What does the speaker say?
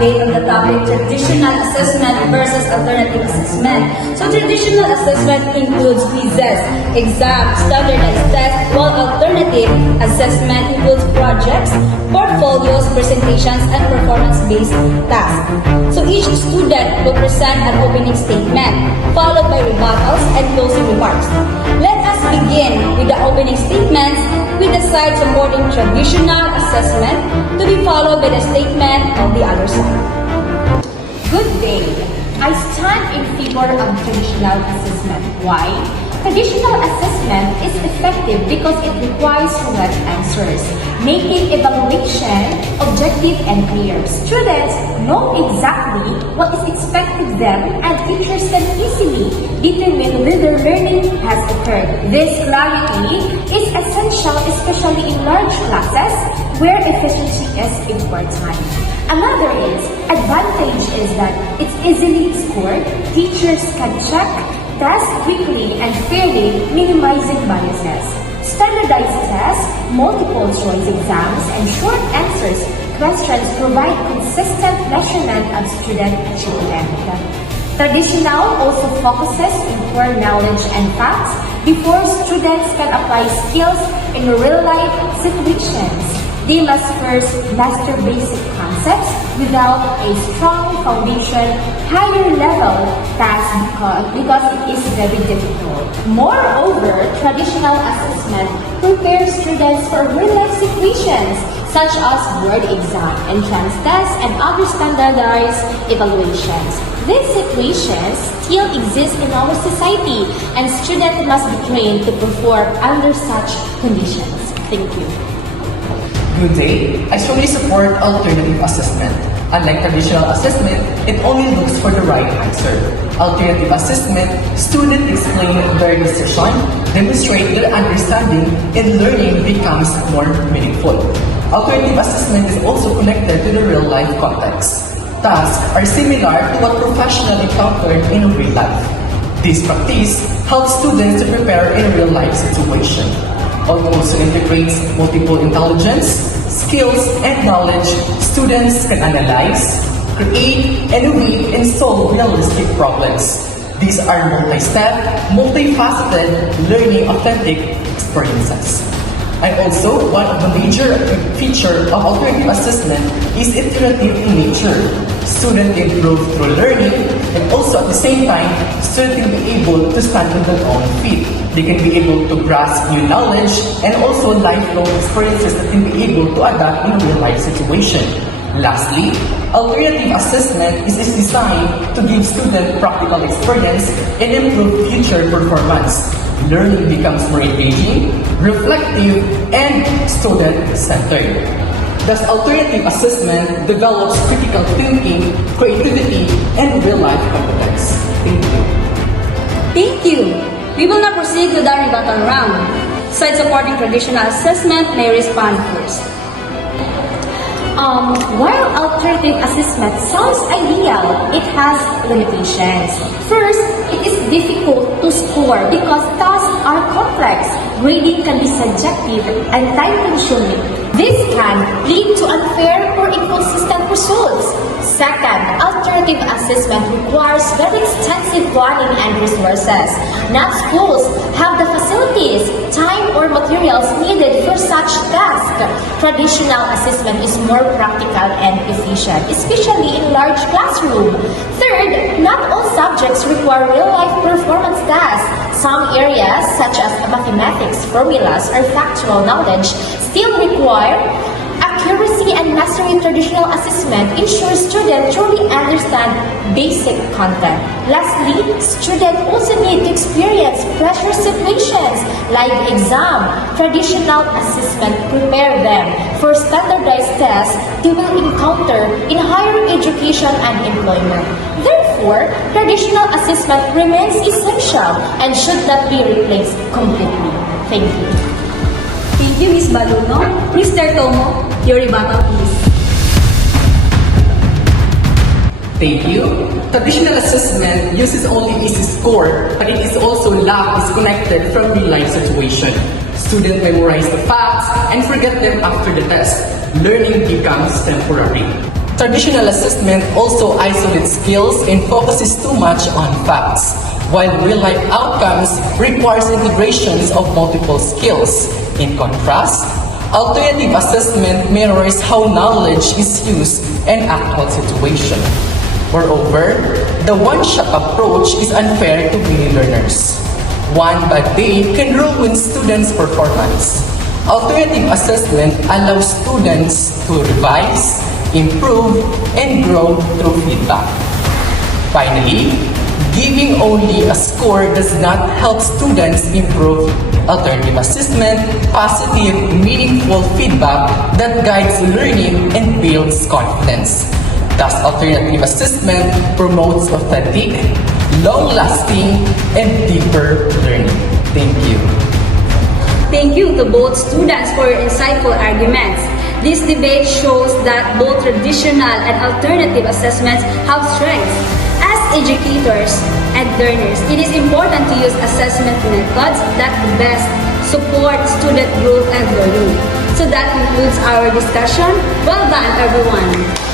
update on the topic traditional assessment versus alternative assessment. So traditional assessment includes quizzes, exams, standardized tests, while alternative assessment includes projects, portfolios, presentations, and performance-based tasks. So each student will present an opening statement, followed by rebuttals and closing remarks. Let us begin with the opening statements with the side supporting traditional assessment to be followed by the statement of the other side. Good day. I stand in favor of traditional assessment. Why? Traditional assessment is effective because it requires correct answers, making evaluation objective and clear. Students know exactly what is expected of them and teachers can easily determine whether learning has occurred. This clarity is essential, especially in large classes where efficiency is important. Another advantage is that it's easily scored. Teachers can check tests quickly and fairly, minimizing biases. Standardized tests, multiple choice exams, and short answers questions provide consistent measurement of student achievement. Traditional also focuses on core knowledge and facts before students can apply skills in real-life situations. They must first master basic concepts. Without a strong foundation, higher level tasks because it is very difficult. Moreover, traditional assessment prepares students for real-life situations such as board exam, entrance tests, and other standardized evaluations. These situations still exist in our society, and students must be trained to perform under such conditions. Thank you. Good day. I strongly support alternative assessment. Unlike traditional assessment, it only looks for the right answer. Alternative assessment, students explain their decision, demonstrate their understanding, and learning becomes more meaningful. Alternative assessment is also connected to the real-life context. Tasks are similar to what professionals encountered in real life. This practice helps students to prepare in a real-life situation. It also integrates multiple intelligence, skills, and knowledge. Students can analyze, create, innovate, and solve realistic problems. These are multi-step, multifaceted, learning authentic experiences. And also, one of the major features of alternative assessment is iterative in nature. Students improve through learning, and also at the same time, students can be able to stand on their own feet. They can be able to grasp new knowledge and also lifelong experiences that can be able to adapt in a real-life situation. Lastly, alternative assessment is designed to give students practical experience and improve future performance. Learning becomes more engaging, reflective, and student-centered. Thus, alternative assessment develops critical thinking, creativity, and real-life competence. Thank you. Thank you. We will now proceed to the rebuttal round. Side supporting traditional assessment may respond first. While alternative assessment sounds ideal, it has limitations. First, it is difficult to score because tasks are complex. Grading can be subjective and time-consuming. This can lead to unfair or inconsistent results. Second, alternative assessment requires very extensive planning and resources. Not schools have the facilities, time, or materials needed for such tasks. Traditional assessment is more practical and efficient, especially in large classrooms. Third, not all subjects require real-life performance tasks. Some areas, such as mathematics, formulas, or factual knowledge, still require accuracy, and mastering traditional assessment ensures students truly understand basic content. Lastly, students also need to experience pressure situations like exam. Traditional assessment prepare them for standardized tests they will encounter in higher education and employment. Therefore, traditional assessment remains essential and should not be replaced completely. Thank you. Thank you, Ms. Baluno. Mr. Tomo, your rebuttal, please. Thank you. Traditional assessment uses only easy score, but it is also lab is connected from real-life situation. Students memorize the facts and forget them after the test. Learning becomes temporary. Traditional assessment also isolates skills and focuses too much on facts, while real-life outcomes requires integrations of multiple skills. In contrast, alternative assessment mirrors how knowledge is used in actual situation. Moreover, the one-shot approach is unfair to many learners. One bad day can ruin students' performance. Alternative assessment allows students to revise, improve, and grow through feedback. Finally, giving only a score does not help students improve. Alternative assessment, positive, meaningful feedback that guides learning and builds confidence. Thus, alternative assessment promotes authentic, long-lasting, and deeper learning. Thank you. Thank you to both students for your insightful arguments. This debate shows that both traditional and alternative assessments have strengths. As educators and learners, it is important to use assessment methods that best support student growth and learning. So that concludes our discussion. Well done, everyone.